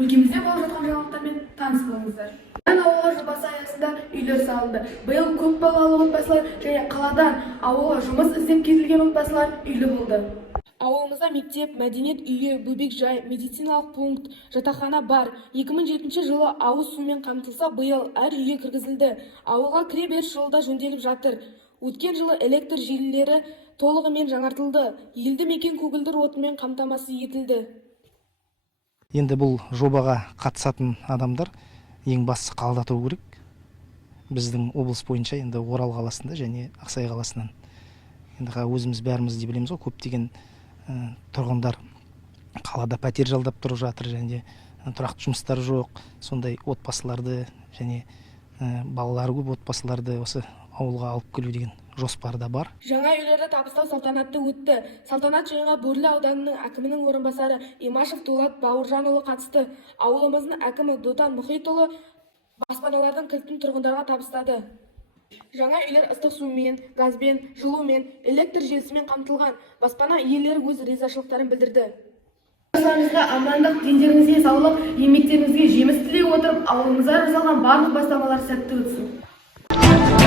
Өлкемізде болып жатқан жаңалықтармен таныс болыңыздар. Ауылға жобасы аясында үйлер салынды. Биыл көпбалалы отбасылар және қаладан ауылға жұмыс іздеп кетілген отбасылар үйлі болды. Ауылымызда мектеп, мәдениет үйі, бөбекжай, медициналық пункт, жатақхана бар. 2007 жылы ауыз сумен қамтылса, биыл әр үйге кіргізілді. Ауылға кіре беріс жолда жөнделіп жатыр. Өткен жылы электр желілері толығымен жаңартылды. Елді мекен көгілдір отынмен қамтамасыз етілді. Енді бұл жобаға қатысатын адамдар ең бастысы қалада тұру керек. Біздің облыс бойынша енді Орал қаласында және Ақсай қаласынан. Енді өзіміз бәріміз де білеміз ғой, көптеген тұрғындар қалада пәтер жалдап тұрып жатыр және тұрақты жұмыстары жоқ. Сондай отбасыларды және балалары көп отбасыларды осы ауылға алып келу деген жоспарда бар. Жаңа үйлерді табыстау салтанатты өтті. Салтанат жиынға Бөрлі ауданының әкімінің орынбасары Имашев Дулат Бауыржанұлы қатысты. Ауылымыздың әкімі Дотан Мұхитұлы баспаналардың кілтін тұрғындарға табыстады. Жаңа үйлер ыстық сумен, газбен, жылумен, электр желісімен қамтылған. Баспана иелері өз ризашылықтарын білдірді. Баршаңызға амандық, дендеріңізге саулық, еңбектеріңізге жеміс тілей отырып, ауылымызға жасалған барлық бастамалар сәтті өтсін.